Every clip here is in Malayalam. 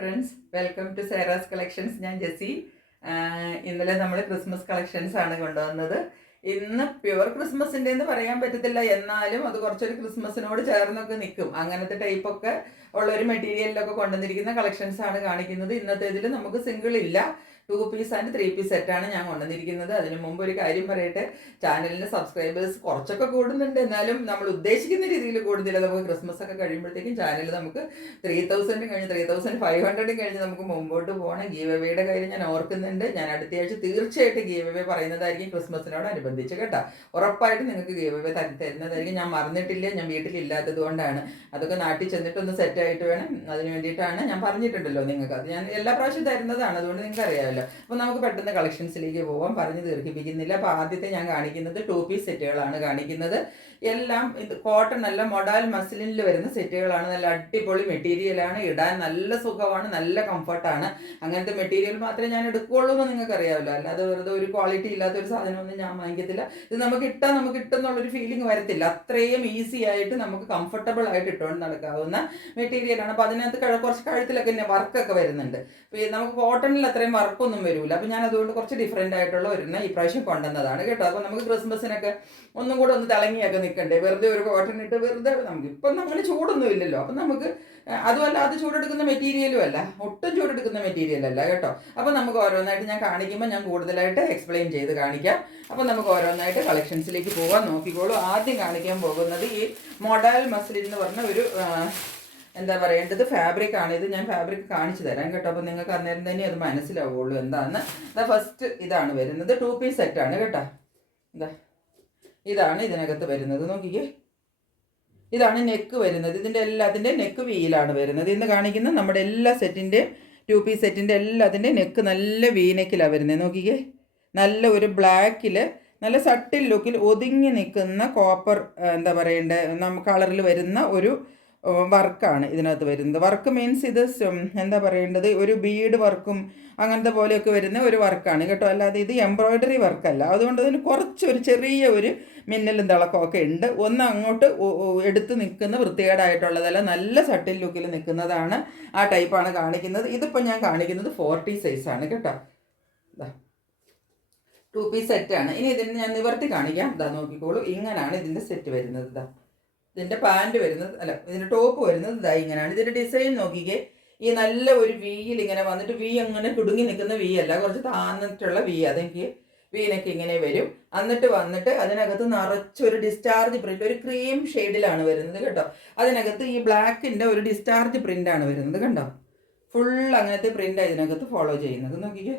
Friends, welcome to Sera's collections. ഞാൻ ജെസി. ഇന്നലെ നമ്മൾ ക്രിസ്മസ് കളക്ഷൻസ് ആണ് കൊണ്ടുവന്നത്. ഇന്ന് പ്യുവർ ക്രിസ്മസിൻ്റെ എന്ന് പറയാൻ പറ്റത്തില്ല, എന്നാലും അത് കുറച്ചൊരു ക്രിസ്മസിനോട് ചേർന്നൊക്കെ നിൽക്കും. അങ്ങനത്തെ ടൈപ്പൊക്കെ ഉള്ള ഒരു മെറ്റീരിയലിലൊക്കെ കൊണ്ടുവന്നിരിക്കുന്ന കളക്ഷൻസ് ആണ് കാണിക്കുന്നത്. ഇന്നത്തേതിൽ നമുക്ക് സിംഗിൾ ഇല്ല, 2 പീസ് ആൻഡ് 3 പീസ് സെറ്റാണ് ഞാൻ കൊണ്ടുവന്നിരിക്കുന്നത്. അതിന് മുമ്പ് ഒരു കാര്യം പറയട്ടെ, ചാനലിന് സബ്സ്ക്രൈബേഴ്സ് കുറച്ചൊക്കെ കൂടുന്നുണ്ട്, എന്നാലും നമ്മൾ ഉദ്ദേശിക്കുന്ന രീതിയിൽ കൂടുന്നില്ല. നമുക്ക് ക്രിസ്മസ് ഒക്കെ കഴിയുമ്പോഴത്തേക്കും ചാനൽ നമുക്ക് 3000 കഴിഞ്ഞ് 3500 കഴിഞ്ഞ് നമുക്ക് മുമ്പോട്ട് പോകണം. ഗീവ് അവേയുടെ കാര്യം ഞാൻ ഓർക്കുന്നുണ്ട്. ഞാൻ അടുത്ത ആഴ്ച തീർച്ചയായിട്ടും ഗീവ് അവേ പറയുന്നതായിരിക്കും, ക്രിസ്മസിനോടനുബന്ധിച്ച് കേട്ടോ. ഉറപ്പായിട്ട് നിങ്ങൾക്ക് ഗീവ് അവേ തരുന്നതായിരിക്കും. ഞാൻ മറന്നിട്ടില്ല, ഞാൻ വീട്ടിലില്ലാത്തത് കൊണ്ടാണ്. അതൊക്കെ നാട്ടിൽ ചെന്നിട്ടൊന്ന് സെറ്റായിട്ട് വേണം. അതിന് വേണ്ടിയിട്ടാണ് ഞാൻ പറഞ്ഞിട്ടുണ്ടല്ലോ നിങ്ങൾക്ക്. അത് ഞാൻ എല്ലാ പ്രാവശ്യം തരുന്നതാണ്, അതുകൊണ്ട് നിങ്ങൾക്ക് അറിയാമല്ലോ. അപ്പോൾ നമുക്ക് പെട്ടെന്ന് കളക്ഷൻസിലേക്ക് പോകാം, പറഞ്ഞു ദീർഘിപ്പിക്കുന്നില്ല. അപ്പോൾ ആദ്യത്തെ ഞാൻ കാണിക്കുന്നത് 2 പീസ് സെറ്റുകളാണ് കാണിക്കുന്നത്. എല്ലാം ഇത് കോട്ടൺ അല്ല, മൊഡാൽ മസ്ലിനിൽ വരുന്ന സെറ്റുകളാണ്. നല്ല അടിപൊളി മെറ്റീരിയലാണ്, ഇടാൻ നല്ല സുഖമാണ്, നല്ല കംഫർട്ടാണ്. അങ്ങനത്തെ മെറ്റീരിയൽ മാത്രമേ ഞാൻ എടുക്കുകയുള്ളൂ എന്ന് നിങ്ങൾക്ക് അറിയാമല്ലോ. അല്ലാതെ വെറുതെ ഒരു ക്വാളിറ്റി ഇല്ലാത്ത ഒരു സാധനമൊന്നും ഞാൻ വാങ്ങിക്കത്തില്ല. ഇത് നമുക്ക് ഇട്ടെന്നുള്ളൊരു ഫീലിംഗ് വരത്തില്ല. അത്രയും ഈസി ആയിട്ട് നമുക്ക് കംഫർട്ടബിൾ ആയിട്ട് ഇട്ടുകൊണ്ട് നടക്കാവുന്ന മെറ്റീരിയലാണ്. അപ്പോൾ അതിനകത്ത് കുറച്ച് കഴുത്തിലൊക്കെ വർക്കൊക്കെ വരുന്നുണ്ട്. നമുക്ക് കോട്ടണിൽ അത്രയും വർക്കൊന്നും വരില്ല. അപ്പോൾ ഞാൻ അതുകൊണ്ട് കുറച്ച് ഡിഫറെൻ്റ് ആയിട്ടുള്ള ഒരെണ്ണം ഈ പ്രാവശ്യം കൊണ്ടുവന്നതാണ് കേട്ടോ. അപ്പോൾ നമുക്ക് ക്രിസ്മസിനൊക്കെ ഒന്നും കൂടെ ഒന്ന് തിളങ്ങിയൊക്കെ നിൽക്കണ്ടേ, വെറുതെ ഒരു കോട്ടൺ ഇട്ട് വെറുതെ നമുക്ക് ഇപ്പം അങ്ങനെ ചൂടൊന്നും ഇല്ലല്ലോ. അപ്പം നമുക്ക് അതുമല്ല, അത് ചൂടെടുക്കുന്ന മെറ്റീരിയലും അല്ല, ഒട്ടും ചൂടെടുക്കുന്ന മെറ്റീരിയൽ അല്ല കേട്ടോ. അപ്പോൾ നമുക്ക് ഓരോന്നായിട്ട് ഞാൻ കാണിക്കുമ്പോൾ ഞാൻ കൂടുതലായിട്ട് എക്സ്പ്ലെയിൻ ചെയ്ത് കാണിക്കാം. അപ്പോൾ നമുക്ക് ഓരോന്നായിട്ട് കളക്ഷൻസിലേക്ക് പോകാൻ നോക്കിക്കോളൂ. ആദ്യം കാണിക്കാൻ പോകുന്നത് ഈ മൊഡാൽ മസ്ലിൻ എന്ന് പറഞ്ഞ ഒരു എന്താ പറയേണ്ടത് ഫാബ്രിക് ആണ്. ഇത് ഞാൻ ഫാബ്രിക് കാണിച്ചു തരാം കേട്ടോ. അപ്പോൾ നിങ്ങൾക്ക് അന്നേരം തന്നെ അത് മനസ്സിലാവുള്ളൂ എന്താണെന്ന്. ഫസ്റ്റ് ഇതാണ് വരുന്നത്, 2 പീസ് സെറ്റാണ് കേട്ടോ. ഇതാണ് ഇതിനകത്ത് വരുന്നത്, നോക്കിക്കേ. ഇതാണ് നെക്ക് വരുന്നത്. ഇതിൻ്റെ എല്ലാത്തിൻ്റെ നെക്ക് വീലാണ് വരുന്നത്. ഇന്ന് കാണിക്കുന്ന നമ്മുടെ എല്ലാ സെറ്റിൻ്റെയും 2 പീസ് സെറ്റിൻ്റെ എല്ലാത്തിൻ്റെ നെക്ക് നല്ല വീനെക്കിലാണ് വരുന്നത്. നോക്കിക്കേ, നല്ല ഒരു ബ്ലാക്കിൽ നല്ല സട്ടിൽ ലുക്കിൽ ഒതുങ്ങി നിൽക്കുന്ന കോപ്പർ എന്താ പറയേണ്ടത് കളറിൽ വരുന്ന ഒരു വർക്കാണ് ഇതിനകത്ത് വരുന്നത്. വർക്ക് മീൻസ് ഇത് എന്താ പറയേണ്ടത് ഒരു ബീഡ് വർക്കും അങ്ങനത്തെ പോലെയൊക്കെ വരുന്ന ഒരു വർക്കാണ് കേട്ടോ. അല്ലാതെ ഇത് എംബ്രോയ്ഡറി വർക്കല്ല. അതുകൊണ്ട് ഇതിന് കുറച്ചൊരു ചെറിയ ഒരു മിന്നലും തിളക്കമൊക്കെ ഉണ്ട്. ഒന്ന് അങ്ങോട്ട് എടുത്ത് നിൽക്കുന്ന വൃത്തികേടായിട്ടുള്ളതല്ല, നല്ല സട്ടിൽ ലുക്കിൽ നിൽക്കുന്നതാണ്. ആ ടൈപ്പാണ് കാണിക്കുന്നത്. ഇതിപ്പോൾ ഞാൻ കാണിക്കുന്നത് 40 സൈസാണ് കേട്ടോ. 2 പീസ് സെറ്റാണ്. ഇനി ഇതിന് ഞാൻ നിവർത്തി കാണിക്കാം. നോക്കിക്കോളൂ, ഇങ്ങനെയാണ് ഇതിൻ്റെ സെറ്റ് വരുന്നത്. ഇതിൻ്റെ പാൻറ് വരുന്നത് ഇതിൻ്റെ ടോപ്പ് വരുന്നത് ഇങ്ങനെയാണ്. ഇതിൻ്റെ ഡിസൈൻ നോക്കിക്കേ. ഈ നല്ല ഒരു വീയിൽ ഇങ്ങനെ വന്നിട്ട് അങ്ങനെ കുടുങ്ങി നിൽക്കുന്ന അല്ല, കുറച്ച് താന്നിട്ടുള്ള അതെനിക്ക് വീനൊക്കെ ഇങ്ങനെ വരും. വന്നിട്ട് അതിനകത്ത് നിറച്ചൊരു ഡിസ്ചാർജ് പ്രിൻ്റ്, ഒരു ക്രീം ഷെയ്ഡിലാണ് വരുന്നത് കേട്ടോ. അതിനകത്ത് ഈ ബ്ലാക്കിൻ്റെ ഒരു ഡിസ്ചാർജ് പ്രിൻ്റാണ് വരുന്നത് കണ്ടോ. ഫുൾ അങ്ങനത്തെ പ്രിൻ്റാണ് ഇതിനകത്ത് ഫോളോ ചെയ്യുന്നത്, നോക്കിക്കേ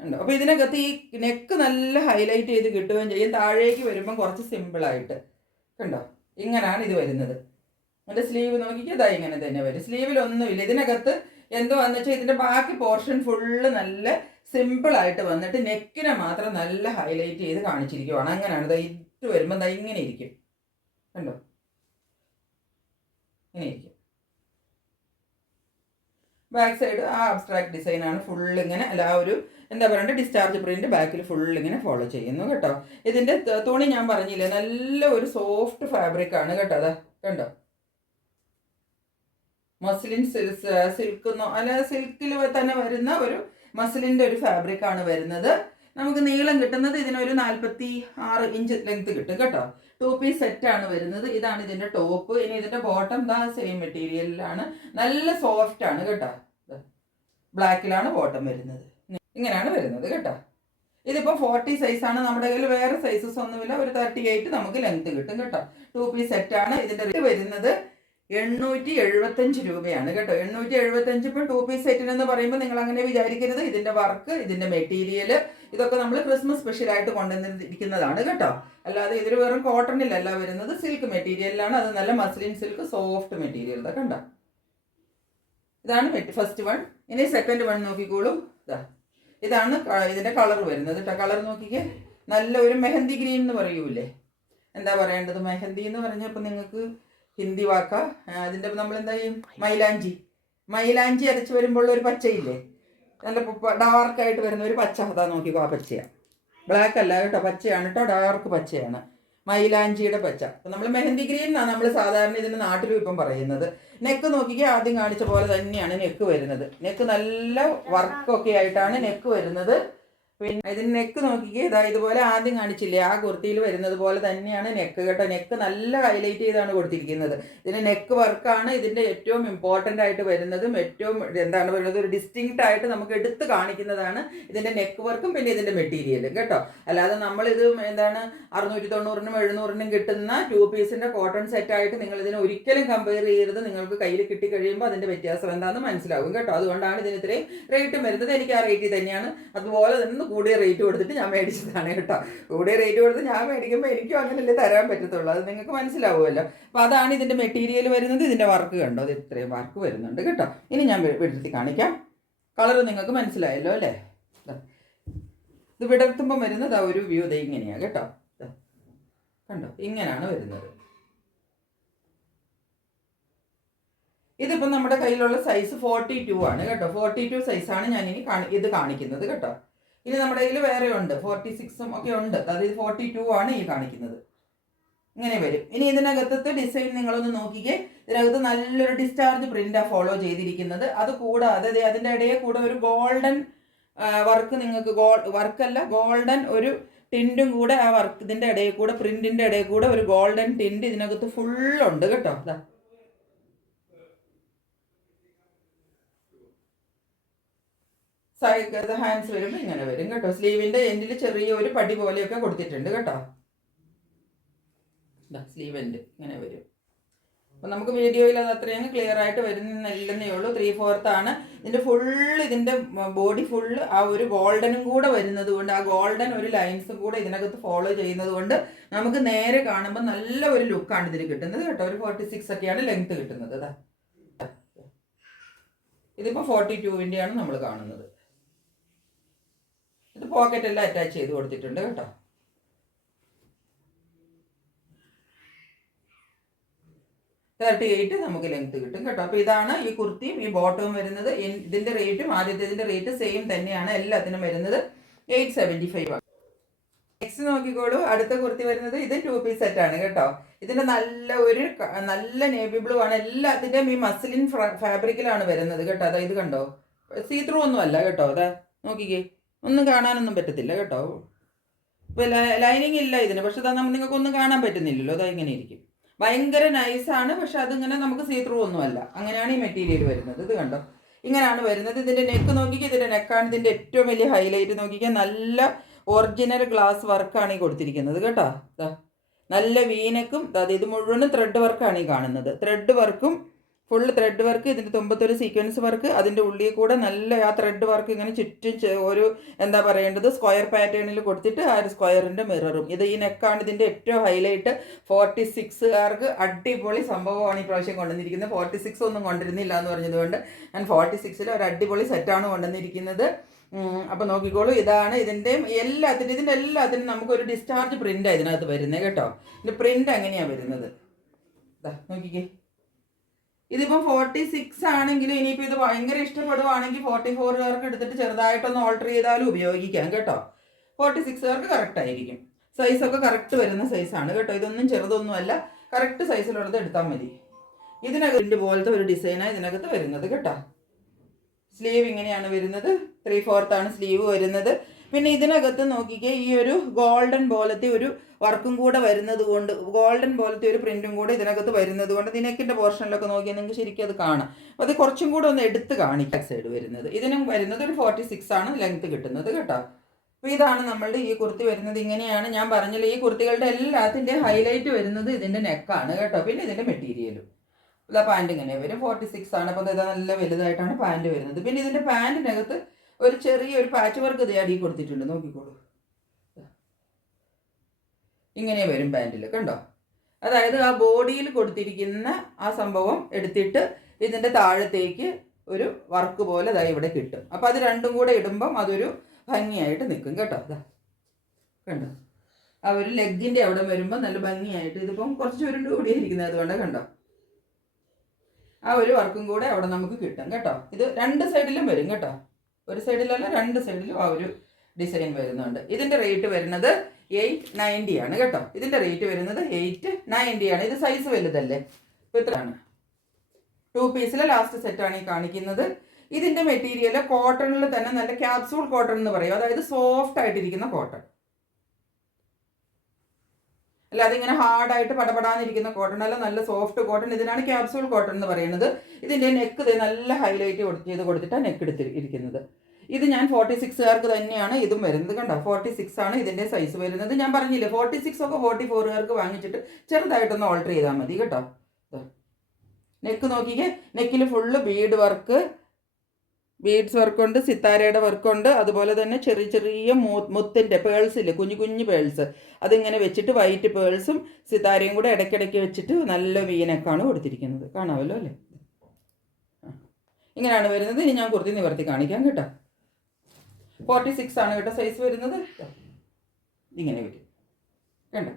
ഉണ്ടോ. അപ്പോൾ ഇതിനകത്ത് ഈ നെക്ക് നല്ല ഹൈലൈറ്റ് ചെയ്ത് കിട്ടുകയും ചെയ്യും. താഴേക്ക് വരുമ്പം കുറച്ച് സിമ്പിളായിട്ട് കണ്ടോ, ഇങ്ങനെയാണ് ഇത് വരുന്നത്. എൻ്റെ സ്ലീവ് നോക്കിക്കതാ ഇങ്ങനെ തന്നെ വരും. സ്ലീവിലൊന്നുമില്ല. ഇതിനകത്ത് എന്തോ വന്നു വെച്ചാൽ ഇതിൻ്റെ ബാക്കി പോർഷൻ ഫുള്ള് നല്ല സിമ്പിളായിട്ട് വന്നിട്ട് നെക്കിനെ മാത്രം നല്ല ഹൈലൈറ്റ് ചെയ്ത് കാണിച്ചിരിക്കുവാണ്. അങ്ങനെയാണ് ഇട്ട് വരുമ്പോൾ ഇങ്ങനെ ഇരിക്കും കണ്ടോ, ഇങ്ങനെ ഇരിക്കും. ബാക്ക് സൈഡ് ആ അബ്സ്ട്രാക്ട് ഡിസൈനാണ് ഫുള്ള് ഇങ്ങനെ ആ ഒരു എന്താ പറയണ്ടേ ഡിസ്ചാർജ് പ്രിന്റ് ബാക്കിൽ ഫുൾ ഇങ്ങനെ ഫോളോ ചെയ്യുന്നു കേട്ടോ. ഇതിൻ്റെ തുണി ഞാൻ പറഞ്ഞില്ലേ, നല്ല ഒരു സോഫ്റ്റ് ഫാബ്രിക് ആണ് കേട്ടോ. അതാ കണ്ടോ, മസ്ലിൻ സിൽക്കെന്നോ അല്ല സിൽക്കിൽ തന്നെ വരുന്ന ഒരു മസ്ലിൻ്റെ ഒരു ഫാബ്രിക് ആണ് വരുന്നത്. നമുക്ക് നീളം കിട്ടുന്നത് ഇതിനൊരു 46 ഇഞ്ച് ലെങ്ത് കിട്ടും കേട്ടോ. 2 പീസ് സെറ്റാണ് വരുന്നത്. ഇതാണ് ഇതിൻ്റെ ടോപ്പ്. ഇനി ഇതിൻ്റെ ബോട്ടം സെയിം മെറ്റീരിയലിലാണ്, നല്ല സോഫ്റ്റ് ആണ് കേട്ടോ. ബ്ലാക്കിലാണ് ബോട്ടം വരുന്നത്. ഇങ്ങനെയാണ് വരുന്നത് കേട്ടോ. ഇതിപ്പോൾ 40 സൈസാണ്. നമ്മുടെ കയ്യിൽ വേറെ സൈസസ് ഒന്നുമില്ല. ഒരു 38 നമുക്ക് ലെങ്ത് കിട്ടും കേട്ടോ. 2 പീസ് സെറ്റാണ്. ഇതിൻ്റെ റേറ്റ് വരുന്നത് 875 രൂപയാണ് കേട്ടോ. 875. ഇപ്പം 2 പീസ് സെറ്റിനെന്ന് പറയുമ്പോൾ നിങ്ങൾ അങ്ങനെ വിചാരിക്കരുത്. ഇതിൻ്റെ വർക്ക്, ഇതിൻ്റെ മെറ്റീരിയൽ ഇതൊക്കെ നമ്മൾ ക്രിസ്മസ് സ്പെഷ്യലായിട്ട് കൊണ്ടുവന്നിരിക്കുന്നതാണ് കേട്ടോ. അല്ലാതെ ഇതിൽ വെറും കോട്ടണിലല്ല വരുന്നത്, സിൽക്ക് മെറ്റീരിയലിലാണ്. അത് നല്ല മസ്ലിൻ സിൽക്ക് സോഫ്റ്റ് മെറ്റീരിയൽ കണ്ടോ. ഇതാണ് ഫസ്റ്റ് വൺ. ഇനി സെക്കൻഡ് വൺ നോക്കിക്കോളൂ. ഇതാണ് ഇതിൻ്റെ കളർ വരുന്നത് കേട്ടോ. കളർ നോക്കിക്കേ, നല്ല ഒരു മെഹന്തി ഗ്രീൻ എന്ന് പറയൂലേ, എന്താ പറയേണ്ടത്, മെഹന്തി എന്ന് പറഞ്ഞപ്പോൾ നിങ്ങൾക്ക് ഹിന്ദി വാക്ക. അതിൻ്റെ നമ്മളെന്താ ചെയ്യും, മൈലാഞ്ചി അരച്ച് വരുമ്പോൾ ഒരു പച്ചയില്ലേ, നല്ല ഡാർക്കായിട്ട് വരുന്ന ഒരു പച്ച. അതാ നോക്കിക്കോ, ആ പച്ചയാണ്, ബ്ലാക്ക് അല്ല കേട്ടോ, പച്ചയാണ് കേട്ടോ, ഡാർക്ക് പച്ചയാണ്. മൈലാഞ്ചിയുടെ പച്ച. അപ്പം നമ്മൾ മെഹന്തി ഗ്രീൻ എന്നാണ് നമ്മൾ സാധാരണ ഇതിൻ്റെ നാട്ടിലും ഇപ്പം പറയുന്നത്. നെക്ക് നോക്കിക്കുക, ആദ്യം കാണിച്ച പോലെ തന്നെയാണ് നെക്ക് വരുന്നത്. നെക്ക് നല്ല വർക്കൊക്കെ ആയിട്ടാണ് നെക്ക് വരുന്നത്. പിന്നെ ഇതിന് നെക്ക് നോക്കിക്കേ, ഇതാ ഇതുപോലെ ആദ്യം കാണിച്ചില്ലേ ആ കുർത്തിയിൽ വരുന്നത് പോലെ തന്നെയാണ് നെക്ക് കേട്ടോ. നെക്ക് നല്ല ഹൈലൈറ്റ് ചെയ്താണ് കൊടുത്തിരിക്കുന്നത്. ഇതിന് നെക്ക് വർക്കാണ് ഇതിൻ്റെ ഏറ്റവും ഇമ്പോർട്ടൻ്റ് ആയിട്ട് വരുന്നതും ഏറ്റവും എന്താണ് പറയുന്നത് ഒരു ഡിസ്റ്റിങ്ക്റ്റ് ആയിട്ട് നമുക്ക് എടുത്ത് കാണിക്കുന്നതാണ് ഇതിൻ്റെ നെക്ക് വർക്കും പിന്നെ ഇതിൻ്റെ മെറ്റീരിയലും കേട്ടോ. അല്ലാതെ നമ്മളിത് എന്താണ് 690-നും 700-നും കിട്ടുന്ന 2 പീസിൻ്റെ കോട്ടൺ സെറ്റായിട്ട് നിങ്ങൾ ഇതിനെ ഒരിക്കലും കമ്പയർ ചെയ്യരുത്. നിങ്ങൾക്ക് കയ്യിൽ കിട്ടിക്കഴിയുമ്പോൾ അതിൻ്റെ വ്യത്യാസം എന്താണെന്ന് മനസ്സിലാവും കേട്ടോ. അതുകൊണ്ടാണ് ഇതിന് ഇത്രയും റേറ്റും വരുന്നത്. എനിക്ക് ആ റേറ്റിൽ തന്നെയാണ്. അതുപോലെ തന്നെ കൂടിയ റേറ്റ് കൊടുത്തിട്ട് ഞാൻ മേടിച്ചതാണ് കേട്ടോ. കൂടിയ റേറ്റ് കൊടുത്ത് ഞാൻ മേടിക്കുമ്പോൾ എനിക്കും അങ്ങനെയല്ലേ തരാൻ പറ്റത്തുള്ളൂ. അത് നിങ്ങൾക്ക് മനസ്സിലാവുമല്ലോ. അപ്പോൾ അതാണ് ഇതിൻ്റെ മെറ്റീരിയൽ വരുന്നത്. ഇതിൻ്റെ വർക്ക് കണ്ടോ, അത് ഇത്രയും വർക്ക് വരുന്നുണ്ട് കേട്ടോ. ഇനി ഞാൻ വിടർത്തി കാണിക്കാം. കളർ നിങ്ങൾക്ക് മനസ്സിലായല്ലോ അല്ലേ. ഇത് വിടർത്തുമ്പോൾ വരുന്നത് ആ ഒരു വ്യൂ ദേ ഇങ്ങനെയാണ് കേട്ടോ. കണ്ടോ, ഇങ്ങനെയാണ് വരുന്നത്. ഇതിപ്പോൾ നമ്മുടെ കയ്യിലുള്ള സൈസ് 42 ആണ് കേട്ടോ. 42 സൈസാണ് ഞാനിനി ഇത് കാണിക്കുന്നത് കേട്ടോ. ഇനി നമ്മുടെ കയ്യിൽ വേറെ ഉണ്ട് 46ഉം ഒക്കെ ഉണ്ട്. അതായത് 42 ആണ് ഈ കാണിക്കുന്നത്. ഇങ്ങനെ വരും. ഇനി ഇതിനകത്തത്തെ ഡിസൈൻ നിങ്ങളൊന്ന് നോക്കിക്കേ. ഇതിനകത്ത് നല്ലൊരു ഡിസ്ചാർജ് പ്രിന്റാണ് ഫോളോ ചെയ്തിരിക്കുന്നത്. അത് കൂടാതെ അതിൻ്റെ ഇടയിൽ കൂടെ ഒരു ഗോൾഡൻ വർക്ക്, നിങ്ങൾക്ക് വർക്കല്ല ഗോൾഡൻ ഒരു ടിൻറ്റും കൂടെ ആ വർക്ക് ഇതിൻ്റെ ഇടയിൽ കൂടെ പ്രിന്റിൻ്റെ ഇടയിൽ കൂടെ ഒരു ഗോൾഡൻ ടിൻറ്റ് ഇതിനകത്ത് ഫുള്ളുണ്ട് കേട്ടോ. അതാ സൈഡ് ഹാൻഡ്സ് വരുമ്പോൾ ഇങ്ങനെ വരും കേട്ടോ. സ്ലീവിൻ്റെ എൻഡിൽ ചെറിയ ഒരു പടി പോലെയൊക്കെ കൊടുത്തിട്ടുണ്ട് കേട്ടോ. സ്ലീവ് എൻഡ് ഇങ്ങനെ വരും. അപ്പം നമുക്ക് വീഡിയോയിൽ അത് അത്രയും ക്ലിയർ ആയിട്ട് വരുന്നില്ലെന്നേ ഉള്ളൂ. 3/4 ആണ് ഇതിൻ്റെ ഫുള്ള്. ഇതിൻ്റെ ബോഡി ഫുള്ള് ആ ഒരു ഗോൾഡനും കൂടെ വരുന്നത് കൊണ്ട്, ആ ഗോൾഡൻ ഒരു ലൈൻസും കൂടെ ഇതിനകത്ത് ഫോളോ ചെയ്യുന്നത് കൊണ്ട് നമുക്ക് നേരെ കാണുമ്പോൾ നല്ല ഒരു ലുക്കാണ് ഇതിന് കിട്ടുന്നത് കേട്ടോ. ഒരു 46 ഒക്കെയാണ് ലെങ്ത് കിട്ടുന്നത്. അതാ ഇതിപ്പോൾ 42-ൻ്റെയാണ് നമ്മൾ കാണുന്നത്. ഇത് പോക്കറ്റ് എല്ലാം അറ്റാച്ച് ചെയ്ത് കൊടുത്തിട്ടുണ്ട് കേട്ടോ. 38 നമുക്ക് ലെങ്ത് കിട്ടും കേട്ടോ. അപ്പോൾ ഇതാണ് ഈ കുർത്തിയും ഈ ബോട്ടവും വരുന്നത്. ഇതിൻ്റെ റേറ്റും ആദ്യത്തേതിൻ്റെ റേറ്റ് സെയിം തന്നെയാണ്. എല്ലാത്തിനും വരുന്നത് 875 ആണ്. നെക്സ്റ്റ് നോക്കിക്കോളൂ. അടുത്ത കുർത്തി വരുന്നത് ഇത് 2 പീസ് സെറ്റാണ് കേട്ടോ. ഇതിൻ്റെ നല്ല നേവി ബ്ലൂ ആണ്. എല്ലാത്തിൻ്റെയും ഈ മസ്ലിൻ ഫാബ്രിക്കിലാണ് വരുന്നത് കേട്ടോ. അതാ ഇത് കണ്ടോ, സീത്രൂ ഒന്നും അല്ല കേട്ടോ. അതാ നോക്കിക്കേ, ഒന്നും കാണാനൊന്നും പറ്റത്തില്ല കേട്ടോ. ഇപ്പോൾ ലൈനിങ് ഇല്ല ഇതിന്, പക്ഷെ അതാ നിങ്ങൾക്കൊന്നും കാണാൻ പറ്റുന്നില്ലല്ലോ. അതാ ഇങ്ങനെ ഇരിക്കും. ഭയങ്കര നൈസാണ്, പക്ഷെ അതിങ്ങനെ നമുക്ക് സീത്രൂ ഒന്നുമല്ല. അങ്ങനെയാണ് ഈ മെറ്റീരിയൽ വരുന്നത്. ഇത് കണ്ടോ, ഇങ്ങനെയാണ് വരുന്നത്. ഇതിൻ്റെ നെക്ക് നോക്കിക്കുക. ഇതിൻ്റെ നെക്കാണ് ഇതിൻ്റെ ഏറ്റവും വലിയ ഹൈലൈറ്റ്. നോക്കിക്കുക, നല്ല ഒറിജിനൽ ഗ്ലാസ് വർക്കാണ് ഈ കൊടുത്തിരിക്കുന്നത് കേട്ടോ. നല്ല വീനക്കും. ഇത് മുഴുവനും ത്രെഡ് വർക്കാണ് ഈ കാണുന്നത്. ത്രെഡ് വർക്കും ഫുള്ള് ത്രെഡ് വർക്ക്. ഇതിൻ്റെ തുമ്പത്തൊരു സീക്വൻസ് വർക്ക്. അതിൻ്റെ ഉള്ളിൽ കൂടെ നല്ല ആ ത്രെഡ് വർക്ക് ഇങ്ങനെ ചുറ്റും ഒരു എന്താ പറയേണ്ടത് സ്ക്വയർ പാറ്റേണിൽ കൊടുത്തിട്ട് ആ ഒരു സ്ക്വയറിൻ്റെ മിററും. ഇത് ഈ നെക്കാണ് ഇതിൻ്റെ ഏറ്റവും ഹൈലൈറ്റ്. 46കാർക്ക് അടിപൊളി സംഭവമാണ് ഈ പ്രാവശ്യം കൊണ്ടുവന്നിരിക്കുന്നത്. 46 ഒന്നും കൊണ്ടുവരുന്നില്ല എന്ന് പറഞ്ഞതുകൊണ്ട് ഞാൻ 46-ൽ ഒരു അടിപൊളി സെറ്റാണ് കൊണ്ടുവന്നിരിക്കുന്നത്. അപ്പോൾ നോക്കിക്കോളൂ, ഇതാണ് ഇതിൻ്റെ എല്ലാത്തിനും നമുക്കൊരു ഡിസ്ചാർജ് പ്രിൻ്റാണ് ഇതിനകത്ത് വരുന്നത് കേട്ടോ. ഇതിൻ്റെ പ്രിൻ്റ് എങ്ങനെയാണ് വരുന്നത് നോക്കിക്കേ. ഇതിപ്പോൾ 46 ആണെങ്കിലും ഇനിയിപ്പോൾ ഇത് ഭയങ്കര ഇഷ്ടപ്പെടുവാണെങ്കിൽ 44കാർക്ക് എടുത്തിട്ട് ചെറുതായിട്ടൊന്ന് ഓൾട്ടർ ചെയ്താലും ഉപയോഗിക്കാം കേട്ടോ. 46കാർക്ക് കറക്റ്റ് ആയിരിക്കും. സൈസൊക്കെ കറക്റ്റ് വരുന്ന സൈസാണ് കേട്ടോ. ഇതൊന്നും ചെറുതൊന്നുമല്ല, കറക്റ്റ് സൈസിലുള്ളത് എടുത്താൽ മതി. ഇതിനകത്ത് പോലത്തെ ഒരു ഡിസൈനാണ് ഇതിനകത്ത് വരുന്നത് കേട്ടോ. സ്ലീവ് ഇങ്ങനെയാണ് വരുന്നത്. 3/4 ആണ് സ്ലീവ് വരുന്നത്. പിന്നെ ഇതിനകത്ത് നോക്കിക്കേ, ഈ ഒരു ഗോൾഡൻ പോലത്തെ ഒരു വർക്കും കൂടെ വരുന്നത് കൊണ്ട്, ഗോൾഡൻ പോലത്തെ ഒരു പ്രിൻറ്റും കൂടെ ഇതിനകത്ത് വരുന്നത് കൊണ്ട് നെക്കിൻ്റെ പോർഷനിലൊക്കെ നോക്കിയാൽ നിങ്ങൾക്ക് ശരിക്കും അത് കാണാം. അപ്പോൾ അത് കുറച്ചും കൂടെ ഒന്ന് എടുത്ത് കാണിക്കാം. സൈഡ് വരുന്നത് ഇതിനും വരുന്നത് ഒരു 46 ആണ് ലെങ്ത് കിട്ടുന്നത് കേട്ടോ. അപ്പോൾ ഇതാണ് നമ്മളുടെ ഈ കുർത്തി വരുന്നത്. ഇങ്ങനെയാണ് ഞാൻ പറഞ്ഞല്ലോ. ഈ കുർത്തികളുടെ എല്ലാത്തിൻ്റെയും ഹൈലൈറ്റ് വരുന്നത് ഇതിൻ്റെ നെക്കാണ് കേട്ടോ. പിന്നെ ഇതിൻ്റെ മെറ്റീരിയലും. ഇതാ പാൻറ്റ് ഇങ്ങനെ വരും. 46 ആണ്. അപ്പോൾ ഇത് നല്ല വലുതായിട്ടാണ് പാൻറ്റ് വരുന്നത്. പിന്നെ ഇതിൻ്റെ പാൻറ്റിനകത്ത് ഒരു ചെറിയൊരു പാച്ച് വർക്ക് ഇത് അടി കൊടുത്തിട്ടുണ്ട്. നോക്കിക്കോളൂ, ഇങ്ങനെ വരും പാൻറ്റിൽ കണ്ടോ. അതായത് ആ ബോഡിയിൽ കൊടുത്തിരിക്കുന്ന ആ സംഭവം എടുത്തിട്ട് ഇതിൻ്റെ താഴത്തേക്ക് ഒരു വർക്ക് പോലെ ഇതാ ഇവിടെ കിട്ടും. അപ്പോൾ അത് രണ്ടും കൂടെ ഇടുമ്പം അതൊരു ഭംഗിയായിട്ട് നിൽക്കും കേട്ടോ. അതാ കണ്ടോ, ആ ഒരു ലെഗിൻ്റെ അവിടെ വരുമ്പോൾ നല്ല ഭംഗിയായിട്ട്. ഇതിപ്പം കുറച്ച് ചുരുണ്ട് കൂടിയിരിക്കുന്നത് അതുകൊണ്ട് കണ്ടോ, ആ ഒരു വർക്കും കൂടെ അവിടെ നമുക്ക് കിട്ടും കേട്ടോ. ഇത് 2 സൈഡിലും വരും കേട്ടോ. ഒരു സൈഡിലല്ല 2 സൈഡിലും ആ ഒരു ഡിസൈൻ വരുന്നുണ്ട്. ഇതിൻ്റെ റേറ്റ് വരുന്നത് 890 ആണ് കേട്ടോ. ഇതിൻ്റെ റേറ്റ് വരുന്നത് 890 ആണ്. ഇത് സൈസ് വലുതല്ലേ. ഇപ്പോൾ ഇത്രയാണ്. 2 പീസിലെ ലാസ്റ്റ് സെറ്റാണ് ഈ കാണിക്കുന്നത്. ഇതിൻ്റെ മെറ്റീരിയൽ കോട്ടണിൽ തന്നെ നല്ല ക്യാപ്സൂൾ കോട്ടൺ എന്ന് പറയും. അതായത് സോഫ്റ്റ് ആയിട്ടിരിക്കുന്ന കോട്ടൺ, അല്ല അതിങ്ങനെ ഹാർഡായിട്ട് പടപടാന്നിരിക്കുന്ന കോട്ടൺ അല്ല, നല്ല സോഫ്റ്റ് കോട്ടൺ. ഇതിനാണ് ക്യാപ്സൂൾ കോട്ടൺ എന്ന് പറയുന്നത്. ഇതിൻ്റെ നെക്ക് നല്ല ഹൈലൈറ്റ് ചെയ്ത് കൊടുത്തിട്ടാണ് നെക്ക് എടുത്തിരിക്കുന്നത്. ഇത് ഞാൻ 46കാർക്ക് തന്നെയാണ് ഇതും വരുന്നത്. കണ്ടോ, 46 ആണ് ഇതിൻ്റെ സൈസ് വരുന്നത്. ഞാൻ പറഞ്ഞില്ലേ 46 ഒക്കെ 44കാർക്ക് വാങ്ങിച്ചിട്ട് ചെറുതായിട്ടൊന്ന് ഓൾട്ടർ ചെയ്താൽ മതി കേട്ടോ. നെക്ക് നോക്കിക്കേ, നെക്കിൽ ഫുള്ള് ബീഡ്സ് വർക്കുണ്ട്, സിത്താരയുടെ വർക്കുണ്ട്. അതുപോലെ തന്നെ ചെറിയ ചെറിയ മുത്തിൻ്റെ പേൾസില്ലേ, കുഞ്ഞു കുഞ്ഞു പേൾസ്, അതിങ്ങനെ വെച്ചിട്ട് വൈറ്റ് പേൾസും സിത്താരയും കൂടെ ഇടയ്ക്കിടയ്ക്ക് വെച്ചിട്ട് നല്ല വീനക്കാണ് കൊടുത്തിരിക്കുന്നത്. കാണാമല്ലോ അല്ലേ. ഇങ്ങനെയാണ് വരുന്നത്. ഇനി ഞാൻ കുർത്തി നിവർത്തി കാണിക്കാം കേട്ടോ. 46 ആണ് കേട്ടോ സൈസ് വരുന്നത്. ഇങ്ങനെ വരും കണ്ടോ,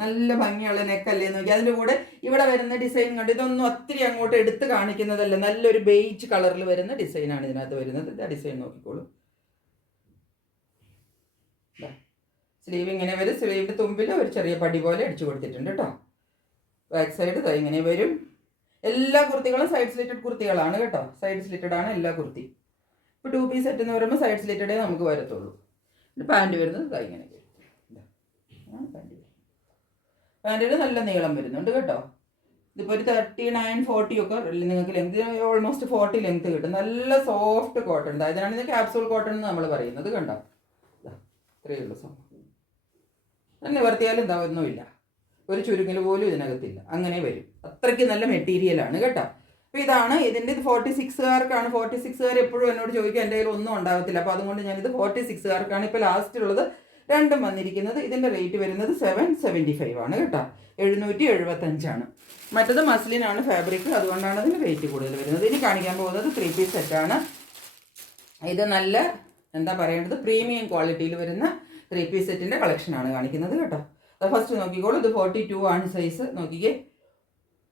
നല്ല ഭംഗിയുള്ള നെക്കല്ലേ നോക്കി. അതിൻ്റെ കൂടെ ഇവിടെ വരുന്ന ഡിസൈൻ കണ്ട്, ഇതൊന്നും ഒത്തിരി അങ്ങോട്ട് എടുത്ത് കാണിക്കുന്നതല്ല, നല്ലൊരു ബേജ് കളറിൽ വരുന്ന ഡിസൈനാണ് ഇതിനകത്ത് വരുന്നത്. ഇതാ ഡിസൈൻ നോക്കിക്കോളൂ. സ്ലീവ് ഇങ്ങനെ വരും. സ്ലീവിൻ്റെ തുമ്പിൽ ഒരു ചെറിയ പടി പോലെ അടിച്ചു കൊടുത്തിട്ടുണ്ട് കേട്ടോ. ബാക്ക് സൈഡ് ഇങ്ങനെ വരും. എല്ലാ കുർത്തികളും സൈഡ് സ്ലിറ്റഡ് കുർത്തികളാണ് കേട്ടോ. സൈഡ് സ്ലിറ്റഡ് ആണ് എല്ലാ കുർത്തി. ഇപ്പോൾ 2 പീസ് സെറ്റ് എന്ന് പറയുമ്പോൾ സൈഡ് സ്ലിറ്റഡേ നമുക്ക് വരത്തുള്ളൂ. പാൻറ്റ് വരുന്നത് ഇങ്ങനെ വരും. പാൻറ്റിന് നല്ല നീളം വരുന്നുണ്ട് കേട്ടോ. ഇതിപ്പോൾ ഒരു 39-40 ഒക്കെ നിങ്ങൾക്ക് ലെങ്ത്, ഓൾമോസ്റ്റ് 40 ലെങ്ത് കിട്ടും. നല്ല സോഫ്റ്റ് കോട്ടൺ. ഇതിനാണ് ഇത് ക്യാപ്സൂൾ കോട്ടൺ എന്ന് നമ്മൾ പറയുന്നത്. കണ്ടോ, ഇത്രയേ ഉള്ളൂ സംഭവം. നിവർത്തിയാലും എന്താ ഒന്നുമില്ല, ഒരു ചുരുങ്ങൽ പോലും ഇതിനകത്തില്ല. അങ്ങനെ വരും. അത്രയ്ക്ക് നല്ല മെറ്റീരിയലാണ് കേട്ടോ. അപ്പോൾ ഇതാണ് ഇതിൻ്റെ. ഇത് 46കാർക്കാണ്. 46കാർ എപ്പോഴും എന്നോട് ചോദിക്കുക, എൻ്റെ കയ്യിൽ ഒന്നും ഉണ്ടാകത്തില്ല. അപ്പോൾ അതുകൊണ്ട് ഞാനിത് 46കാർക്കാണ് ഇപ്പോൾ ലാസ്റ്റുള്ളത് രണ്ടും വന്നിരിക്കുന്നത്. ഇതിൻ്റെ റേറ്റ് വരുന്നത് 775 ആണ് കേട്ടോ. 775 ആണ്. മറ്റത് മസ്ലിനാണ് ഫാബ്രിക്, അതുകൊണ്ടാണ് അതിന് റേറ്റ് കൂടുതൽ വരുന്നത്. ഇനി കാണിക്കാൻ പോകുന്നത് 3 പീസ് സെറ്റാണ്. ഇത് നല്ല എന്താ പറയേണ്ടത്, പ്രീമിയം ക്വാളിറ്റിയിൽ വരുന്ന 3 പീസ് സെറ്റിൻ്റെ കളക്ഷനാണ് കാണിക്കുന്നത് കേട്ടോ. അത് ഫസ്റ്റ് നോക്കിക്കോളൂ. ഇത് 42 ആണ് സൈസ്. നോക്കിക്കേ,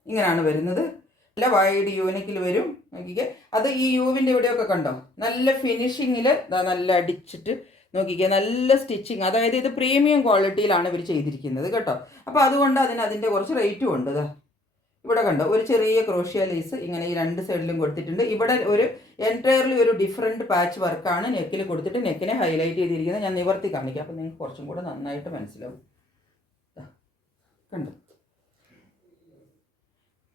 ഇങ്ങനെയാണ് വരുന്നത്. നല്ല വൈഡ് യൂനിക്കിൽ വരും. നോക്കിക്കേ, അത് ഈ യൂവിൻ്റെ ഇവിടെയൊക്കെ കണ്ടോ, നല്ല ഫിനിഷിങ്ങിൽ നല്ല അടിച്ചിട്ട് നോക്കിക്കേ, നല്ല സ്റ്റിച്ചിങ്. അതായത് ഇത് പ്രീമിയം ക്വാളിറ്റിയിലാണ് ഇവർ ചെയ്തിരിക്കുന്നത് കേട്ടോ. അപ്പോൾ അതുകൊണ്ട് അതിൻ്റെ കുറച്ച് റേറ്റും ഉണ്ട്. ഇവിടെ കണ്ടോ, ഒരു ചെറിയ ക്രോഷ്യ ലേസ് ഇങ്ങനെ ഈ 2 സൈഡിലും കൊടുത്തിട്ടുണ്ട്. ഇവിടെ ഒരു എൻറ്റയർലി ഒരു ഡിഫറെൻറ്റ് പാച്ച് വർക്കാണ് നെക്കിൽ കൊടുത്തിട്ട് നെക്കിനെ ഹൈലൈറ്റ് ചെയ്തിരിക്കുന്നത്. ഞാൻ നിവർത്തി കാണിക്കാം, അപ്പോൾ നിങ്ങൾക്ക് കുറച്ചും കൂടെ നന്നായിട്ട് മനസ്സിലാവും. കണ്ടോ,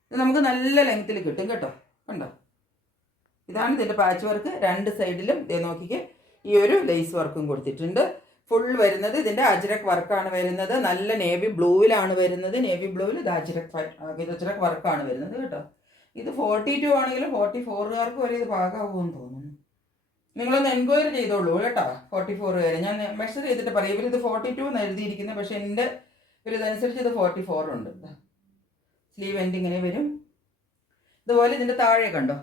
ഇത് നമുക്ക് നല്ല ലെങ്ത്തിൽ കിട്ടും കേട്ടോ. കണ്ടോ, ഇതാണ് ഇതിൻ്റെ പാച്ച് വർക്ക്. 2 സൈഡിലും നോക്കിക്കേ, ഈ ഒരു ലേസ് വർക്കും കൊടുത്തിട്ടുണ്ട്. ഫുൾ വരുന്നത് ഇതിൻ്റെ അജ്രക് വർക്കാണ് വരുന്നത്. നല്ല നേവി ബ്ലൂവിലാണ് വരുന്നത്. നേവി ബ്ലൂവിൽ ഇത് അജ്രക് വർക്കാണ് വരുന്നത് കേട്ടോ. ഇത് 42 ആണെങ്കിലും 44കാർക്ക് വരെ ഇത് പാകാവുമെന്ന് തോന്നുന്നു. നിങ്ങളൊന്ന് എൻക്വയറി ചെയ്തോളൂ കേട്ടോ. 44 വരെ ഞാൻ മെഷർ ചെയ്തിട്ട് പറയും. ഇവർ ഇത് 42 എന്ന് എഴുതിയിരിക്കുന്നത്, പക്ഷേ എൻ്റെ ഒരു ഇതനുസരിച്ച് ഇത് 44 ഉണ്ട്. സ്ലീവ് എൻഡ് ഇങ്ങനെ വരും. ഇതുപോലെ ഇതിൻ്റെ താഴെ കണ്ടോ,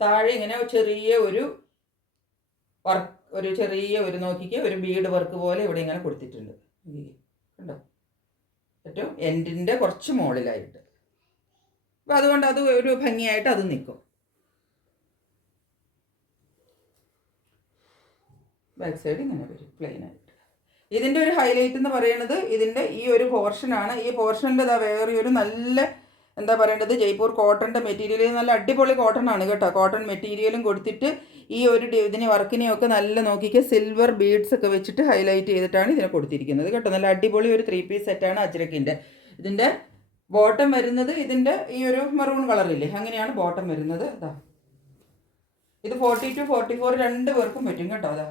താഴെ ഇങ്ങനെ ചെറിയ ഒരു വർക്ക്, ഒരു ചെറിയ ഒരു നോക്കിക്ക് ഒരു ബീഡ് വർക്ക് പോലെ ഇവിടെ ഇങ്ങനെ കൊടുത്തിട്ടുണ്ട്. കണ്ടോ, ഏറ്റവും എൻഡിൻ്റെ കുറച്ച് മുകളിലായിട്ട്. അപ്പോൾ അതുകൊണ്ട് അത് ഒരു ഭംഗിയായിട്ട് അത് നിൽക്കും. ബാക്ക് സൈഡ് ഇങ്ങനെ വരും പ്ലെയിൻ ആയിട്ട്. ഇതിൻ്റെ ഒരു ഹൈലൈറ്റ് എന്ന് പറയുന്നത് ഇതിൻ്റെ ഈ ഒരു പോർഷനാണ്. ഈ പോർഷൻ്റെ വേറെ ഒരു നല്ല എന്താ പറയേണ്ടത്, ജയ്പൂർ കോട്ടൻ്റെ മെറ്റീരിയൽ, നല്ല അടിപൊളി കോട്ടൺ ആണ് കേട്ടോ. കോട്ടൺ മെറ്റീരിയലും കൊടുത്തിട്ട് ഈ ഒരു ഇതിന് വർക്കിനെയൊക്കെ നല്ല നോക്കിക്കുക സിൽവർ ബീഡ്സ് ഒക്കെ വെച്ചിട്ട് ഹൈലൈറ്റ് ചെയ്തിട്ടാണ് ഇതിനെ കൊടുത്തിരിക്കുന്നത് കേട്ടോ. നല്ല അടിപൊളി ഒരു 3 പീസ് സെറ്റാണ് അജ്രക്കിൻ്റെ. ഇതിൻ്റെ ബോട്ടം വരുന്നത് ഇതിൻ്റെ ഈ ഒരു മെറൂൺ കളറില്ലേ, അങ്ങനെയാണ് ബോട്ടം വരുന്നത്. അതാ ഇത് 42, 44 2 പേർക്കും പറ്റും കേട്ടോ. അതാ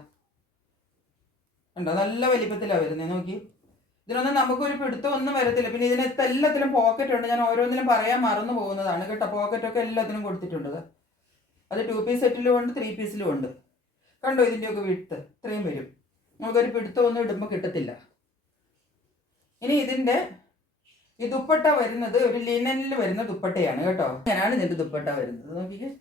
കണ്ടോ, നല്ല വലിപ്പത്തിലാണ് വരുന്നത്. നോക്കി, ഇതിനൊന്നും നമുക്കൊരു പിടുത്തം ഒന്നും വരത്തില്ല. പിന്നെ ഇതിനകത്ത് എല്ലാത്തിലും പോക്കറ്റ് ഉണ്ട്. ഞാൻ ഓരോന്നിലും പറയാൻ മറന്നു പോകുന്നതാണ് കേട്ടോ. പോക്കറ്റൊക്കെ എല്ലാത്തിനും കൊടുത്തിട്ടുണ്ട്. അത് 2 പീസ് സെറ്റിലും ഉണ്ട്, 3 പീസിലും ഉണ്ട്. കണ്ടോ, ഇതിൻ്റെയൊക്കെ വിട്ട് ഇത്രയും വരും. നമുക്കൊരു പിടുത്തം ഒന്നും ഇടുമ്പോൾ കിട്ടത്തില്ല. ഇനി ഇതിൻ്റെ ഈ ദുപ്പട്ട വരുന്നത് ഒരു ലിനനിൽ വരുന്ന ദുപ്പട്ടയാണ് കേട്ടോ. അങ്ങനെയാണ് ഇതിൻ്റെ ദുപ്പട്ട വരുന്നത്. നോക്കിക്കേ,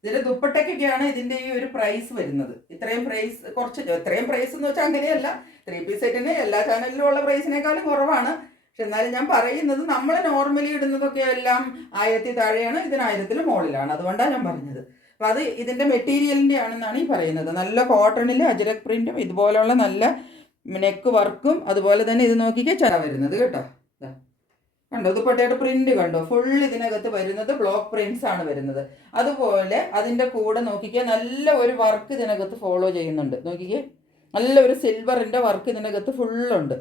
ഇതിൻ്റെ ദുപ്പട്ടയ്ക്കൊക്കെയാണ് ഇതിൻ്റെ ഈ ഒരു പ്രൈസ് വരുന്നത്. ഇത്രയും പ്രൈസ്, കുറച്ച് ഇത്രയും പ്രൈസ് എന്ന് വെച്ചാൽ അങ്ങനെയല്ല. 3 പീസ് സെറ്റിന് എല്ലാ ചാനലിലും ഉള്ള പ്രൈസിനേക്കാളും കുറവാണ്. പക്ഷെ എന്നാലും ഞാൻ പറയുന്നത് നമ്മൾ നോർമലി ഇടുന്നതൊക്കെ എല്ലാം 1000 താഴെയാണ്, ഇതിന് 1000 മുകളിലാണ്. അതുകൊണ്ടാണ് ഞാൻ പറഞ്ഞത്. അപ്പോൾ അത് ഇതിൻ്റെ മെറ്റീരിയലിൻ്റെ ആണെന്നാണ് ഈ പറയുന്നത്. നല്ല കോട്ടണിൽ അജ്രക് പ്രിൻറ്റും ഇതുപോലെയുള്ള നല്ല നെക്ക് വർക്കും അതുപോലെ തന്നെ ഇത് നോക്കിക്കേ ചര വരുന്നത് കേട്ടോ. കണ്ടോ ദുപ്പട്ടയുടെ പ്രിന്റ് കണ്ടോ, ഫുൾ ഇതിനകത്ത് വരുന്നത് ബ്ലോക്ക് പ്രിന്റ്സ് ആണ് വരുന്നത്. അതുപോലെ അതിൻ്റെ കൂടെ നോക്കിക്കേ നല്ല ഒരു വർക്ക് ഇതിനകത്ത് ഫോളോ ചെയ്യുന്നുണ്ട്. നോക്കിക്കേ നല്ല ഒരു സിൽവറിൻ്റെ വർക്ക് ഇതിനകത്ത് ഫുള്ളുണ്ട്.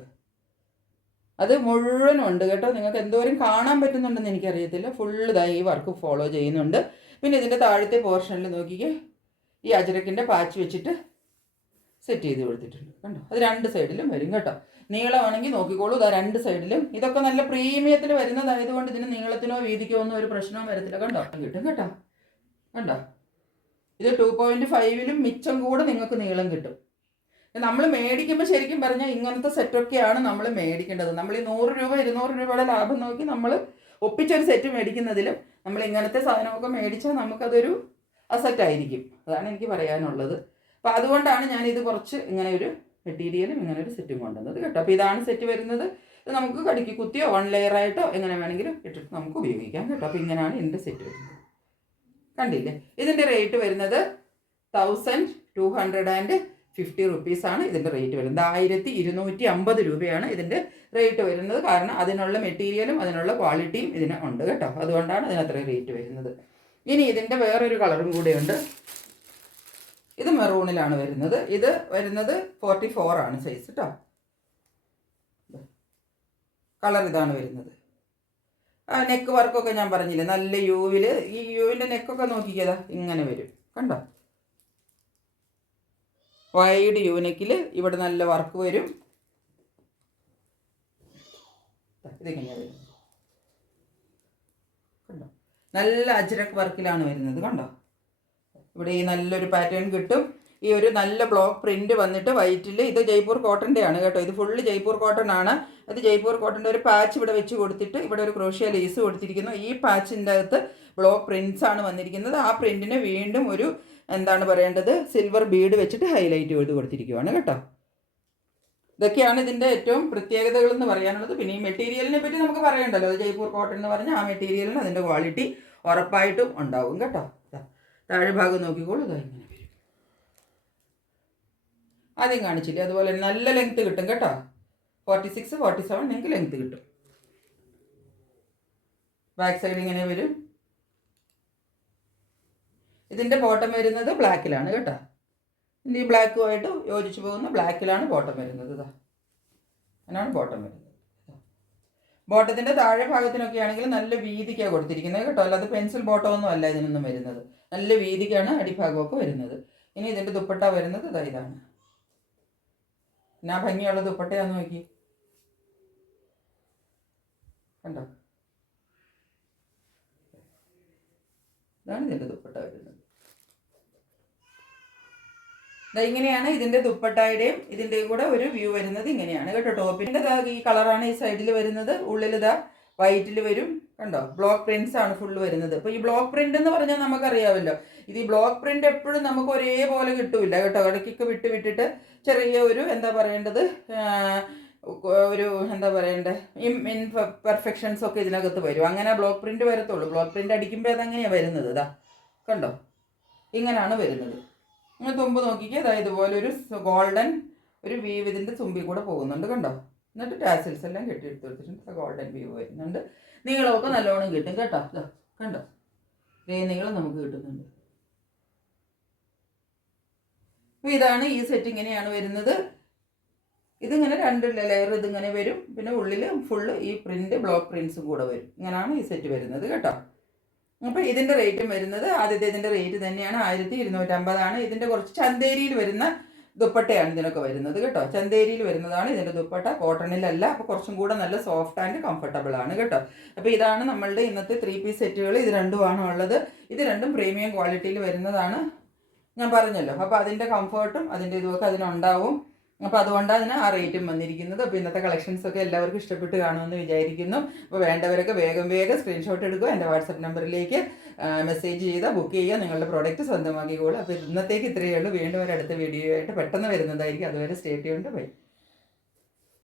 അത് മുഴുവനുണ്ട് കേട്ടോ. നിങ്ങൾക്ക് എന്തോരം കാണാൻ പറ്റുന്നുണ്ടെന്ന് എനിക്കറിയത്തില്ല. ഫുള്ള് ഇതായി ഈ വർക്ക് ഫോളോ ചെയ്യുന്നുണ്ട്. പിന്നെ ഇതിൻ്റെ താഴത്തെ പോർഷനിൽ നോക്കിക്കേ ഈ അജ്രക്കിൻ്റെ പാച്ച് വെച്ചിട്ട് സെറ്റ് ചെയ്ത് കൊടുത്തിട്ടുണ്ട്. കണ്ടോ അത് രണ്ട് സൈഡിലും വരും കേട്ടോ. നീളമാണെങ്കിൽ നോക്കിക്കോളൂ, ഇതാ രണ്ട് സൈഡിലും. ഇതൊക്കെ നല്ല പ്രീമിയത്തിൽ വരുന്നതായതുകൊണ്ട് ഇതിന് നീളത്തിനോ വീതിക്കോ ഒന്നും ഒരു പ്രശ്നവും വരത്തില്ല. കണ്ടോ കിട്ടും കേട്ടോ. കണ്ടോ ഇത് 2.5-ലും മിച്ചം കൂടെ നിങ്ങൾക്ക് നീളം കിട്ടും. നമ്മൾ മേടിക്കുമ്പോൾ ശരിക്കും പറഞ്ഞാൽ ഇങ്ങനത്തെ സെറ്റൊക്കെയാണ് നമ്മൾ മേടിക്കേണ്ടത്. നമ്മൾ ഈ 100 രൂപ 200 രൂപയുടെ ലാഭം നോക്കി നമ്മൾ ഒപ്പിച്ചൊരു സെറ്റ് മേടിക്കുന്നതിലും നമ്മൾ ഇങ്ങനത്തെ സാധനമൊക്കെ മേടിച്ചാൽ നമുക്കതൊരു അസറ്റായിരിക്കും. അതാണ് എനിക്ക് പറയാനുള്ളത്. അപ്പോൾ അതുകൊണ്ടാണ് ഞാനിത് കുറച്ച് ഇങ്ങനെ ഒരു മെറ്റീരിയലും ഇങ്ങനെ ഒരു സെറ്റും കൊണ്ടുവന്നത് കേട്ടോ. അപ്പോൾ ഇതാണ് സെറ്റ് വരുന്നത്. ഇത് നമുക്ക് കടുക്കി കുത്തിയോ 1 ലെയറായിട്ടോ എങ്ങനെ വേണമെങ്കിലും ഇട്ടിട്ട് നമുക്ക് ഉപയോഗിക്കാം കേട്ടോ. അപ്പോൾ ഇങ്ങനെയാണ് ഇതിൻ്റെ സെറ്റ് വരുന്നത്. കണ്ടില്ലേ, ഇതിൻ്റെ റേറ്റ് വരുന്നത് 1250 റുപ്പീസാണ് ഇതിൻ്റെ റേറ്റ് വരുന്നത്. 1250 രൂപയാണ് ഇതിൻ്റെ റേറ്റ് വരുന്നത്. കാരണം അതിനുള്ള മെറ്റീരിയലും അതിനുള്ള ക്വാളിറ്റിയും ഇതിന് ഉണ്ട് കേട്ടോ. അതുകൊണ്ടാണ് ഇതിനത്രയും റേറ്റ് വരുന്നത്. ഇനി ഇതിൻ്റെ വേറൊരു കളറും കൂടെയുണ്ട്. ഇത് മെറൂണിലാണ് വരുന്നത്. ഇത് വരുന്നത് 44 ആണ് സൈസ് കേട്ടോ. കളർ ഇതാണ് വരുന്നത്. നെക്ക് വർക്കൊക്കെ ഞാൻ പറഞ്ഞില്ലേ നല്ല യൂവിൽ, ഈ യൂവിൻ്റെ നെക്കൊക്കെ നോക്കിക്കതാ ഇങ്ങനെ വരും കണ്ടോ. വൈഡ് യു നെക്കിൽ ഇവിടെ നല്ല വർക്ക് വരും. ഇതിങ്ങനെയാണ് വരുന്നത് കണ്ടോ. നല്ല അജ്രക് വർക്കിലാണ് വരുന്നത് കണ്ടോ. ഇവിടെ ഈ നല്ലൊരു പാറ്റേൺ കിട്ടും. ഈ ഒരു നല്ല ബ്ലോക്ക് പ്രിന്റ് വന്നിട്ട് വൈറ്റിൽ. ഇത് ജയ്പൂർ കോട്ടൻ്റെ ആണ് കേട്ടോ. ഇത് ഫുള്ള് ജയ്പൂർ കോട്ടൺ ആണ്. അത് ജയ്പൂർ കോട്ടൻ്റെ ഒരു പാച്ച് ഇവിടെ വെച്ച് കൊടുത്തിട്ട് ഇവിടെ ഒരു ക്രോഷ്യ ലേസ് കൊടുത്തിരിക്കുന്നു. ഈ പാച്ചിൻ്റെ അകത്ത് ബ്ലോക്ക് പ്രിന്റ്സ് ആണ് വന്നിരിക്കുന്നത്. ആ പ്രിന്റിന് വീണ്ടും ഒരു എന്താണ് പറയേണ്ടത് സിൽവർ ബീഡ് വെച്ചിട്ട് ഹൈലൈറ്റ് ചെയ്ത് കൊടുത്തിരിക്കുകയാണ് കേട്ടോ. ഇതൊക്കെയാണ് ഇതിൻ്റെ ഏറ്റവും പ്രത്യേകതകൾ എന്ന് പറയാനുള്ളത്. പിന്നെ ഈ മെറ്റീരിയലിനെ പറ്റി നമുക്ക് പറയണ്ടല്ലോ. അത് ജയ്പൂർ കോട്ടൺ എന്ന് പറഞ്ഞാൽ ആ മെറ്റീരിയലിന് അതിൻ്റെ ക്വാളിറ്റി ഉറപ്പായിട്ടും ഉണ്ടാവും കേട്ടോ. താഴെ ഭാഗം നോക്കിക്കോളൂ, ഇതാ ഇങ്ങനെ വരും. ആദ്യം കാണിച്ചില്ലേ അതുപോലെ നല്ല ലെങ്ത്ത് കിട്ടും കേട്ടോ. 46, 47 നിങ്ങൾക്ക് ലെങ്ത്ത് കിട്ടും. ബാക്ക് സൈഡ് ഇങ്ങനെ വരും. ഇതിൻ്റെ ബോട്ടം വരുന്നത് ബ്ലാക്കിലാണ് കേട്ടോ. ഇതിൻ്റെ ഈ ബ്ലാക്കുമായിട്ട് യോജിച്ച് പോകുന്ന ബ്ലാക്കിലാണ് ബോട്ടം വരുന്നത്. ഇതാ അങ്ങനെയാണ് ബോട്ടം വരുന്നത്. ബോട്ടത്തിൻ്റെ താഴെ ഭാഗത്തിനൊക്കെ ആണെങ്കിൽ നല്ല വീതിക്കാണ് കൊടുത്തിരിക്കുന്നത് കേട്ടോ. അല്ലാതെ പെൻസിൽ ബോട്ടമൊന്നും അല്ല ഇതിനൊന്നും വരുന്നത്. നല്ല വീതിക്കാണ് അടിഭാഗമൊക്കെ വരുന്നത്. ഇനി ഇതിൻ്റെ ദുപ്പട്ട വരുന്നത് ഇതാണ്. ഞാൻ ഭംഗിയുള്ള ദുപ്പട്ടയാന്ന് നോക്കി കണ്ടോ. ഇതാണ് ഇതിൻ്റെ ദുപ്പട്ട വരുന്നത്. ഇങ്ങനെയാണ് ഇതിൻ്റെ ദുപ്പട്ടയുടെയും ഇതിൻ്റെയും കൂടെ ഒരു വ്യൂ വരുന്നത്. ഇങ്ങനെയാണ് കേട്ടോ. ടോപ്പിൻ്റെ ഈ കളറാണ് ഈ സൈഡിൽ വരുന്നത്. ഉള്ളിൽ ഇതാ വൈറ്റിൽ വരും കണ്ടോ. ബ്ലോക്ക് പ്രിന്റ്സ് ആണ് ഫുള്ള് വരുന്നത്. അപ്പോൾ ഈ ബ്ലോക്ക് പ്രിന്റ് എന്ന് പറഞ്ഞാൽ നമുക്കറിയാമല്ലോ. ഇത് ഈ ബ്ലോക്ക് പ്രിന്റ് എപ്പോഴും നമുക്ക് ഒരേപോലെ കിട്ടൂല കേട്ടോ. ഇടയ്ക്കൊക്കെ വിട്ടിട്ട് ചെറിയ ഒരു എന്താ പറയേണ്ടത് ഒരു എന്താ പറയണ്ടേ ഇംപെർഫെക്ഷൻസ് ഒക്കെ ഇതിനകത്ത് വരും. അങ്ങനെ ബ്ലോക്ക് പ്രിന്റ് വരത്തുള്ളൂ. ബ്ലോക്ക് പ്രിന്റ് അടിക്കുമ്പോൾ അതങ്ങനെയാണ് വരുന്നത്. ഇതാ കണ്ടോ ഇങ്ങനെയാണ് വരുന്നത്. നിങ്ങൾ തുമ്പ് നോക്കിക്കേ. അതായത് ഇതുപോലെ ഒരു ഗോൾഡൻ ഒരു വീവ് ഇതിൻ്റെ തുമ്പിൽ കൂടെ പോകുന്നുണ്ട് കണ്ടോ. എന്നിട്ട് ടാസിൽസ് എല്ലാം കെട്ടിയെടുത്ത് കൊടുത്തിട്ടുണ്ട്. ഗോൾഡൻ വീവ് വരുന്നുണ്ട്. നീളമൊക്കെ നല്ലോണം കിട്ടും കേട്ടോ. ഇതാ കണ്ടോ നീളം നമുക്ക് കിട്ടുന്നുണ്ട്. അപ്പോൾ ഇതാണ് ഈ സെറ്റ്. ഇങ്ങനെയാണ് വരുന്നത്. ഇതിങ്ങനെ 2 ലെയർ ഇതിങ്ങനെ വരും. പിന്നെ ഉള്ളിൽ ഫുള്ള് ഈ പ്രിന്റ് ബ്ലോക്ക് പ്രിന്റ്സും കൂടെ വരും. ഇങ്ങനെയാണ് ഈ സെറ്റ് വരുന്നത് കേട്ടോ. അപ്പോൾ ഇതിൻ്റെ റേറ്റും വരുന്നത് ആദ്യത്തേതിൻ്റെ റേറ്റ് തന്നെയാണ് 1250 ഇതിൻ്റെ കുറച്ച് ചന്തേരിയിൽ വരുന്ന ദുപ്പട്ടയാണ് ഇതിനൊക്കെ വരുന്നത് കേട്ടോ. ചന്തേരിയിൽ വരുന്നതാണ് ഇതിൻ്റെ ദുപ്പട്ട. കോട്ടണിലല്ല. അപ്പോൾ കുറച്ചും കൂടെ നല്ല സോഫ്റ്റ് ആൻഡ് കംഫർട്ടബിൾ ആണ് കേട്ടോ. അപ്പോൾ ഇതാണ് നമ്മളുടെ ഇന്നത്തെ 3 പീസ് സെറ്റുകൾ. ഇത് രണ്ടുമാണ് ഉള്ളത്. ഇത് രണ്ടും പ്രീമിയം ക്വാളിറ്റിയിൽ വരുന്നതാണ് ഞാൻ പറഞ്ഞല്ലോ. അപ്പോൾ അതിൻ്റെ കംഫർട്ടും അതിൻ്റെ ഇതുമൊക്കെ അതിനുണ്ടാവും. അപ്പോൾ അതുകൊണ്ടാണ് അതിന് ആ റേറ്റും വന്നിരിക്കുന്നത്. അപ്പോൾ ഇന്നത്തെ കളക്ഷൻസൊക്കെ എല്ലാവർക്കും ഇഷ്ടപ്പെട്ട് കാണുമെന്ന് വിചാരിക്കുന്നു. അപ്പോൾ വേണ്ടവരൊക്കെ വേഗം സ്ക്രീൻഷോട്ട് എടുക്കുക. എൻ്റെ വാട്സപ്പ് നമ്പറിലേക്ക് മെസ്സേജ് ചെയ്താൽ ബുക്ക് ചെയ്യുക. നിങ്ങളുടെ പ്രോഡക്റ്റ് സ്വന്തമാക്കിക്കോളൂ. അപ്പോൾ ഇന്നത്തേക്ക് ഇത്രയേ ഉള്ളൂ. വീണ്ടും ഒരു അടുത്ത വീഡിയോ ആയിട്ട് പെട്ടെന്ന് വരുന്നതായിരിക്കും. അതുവരെ സ്റ്റേ ട്യൂൺഡ്. ബൈ.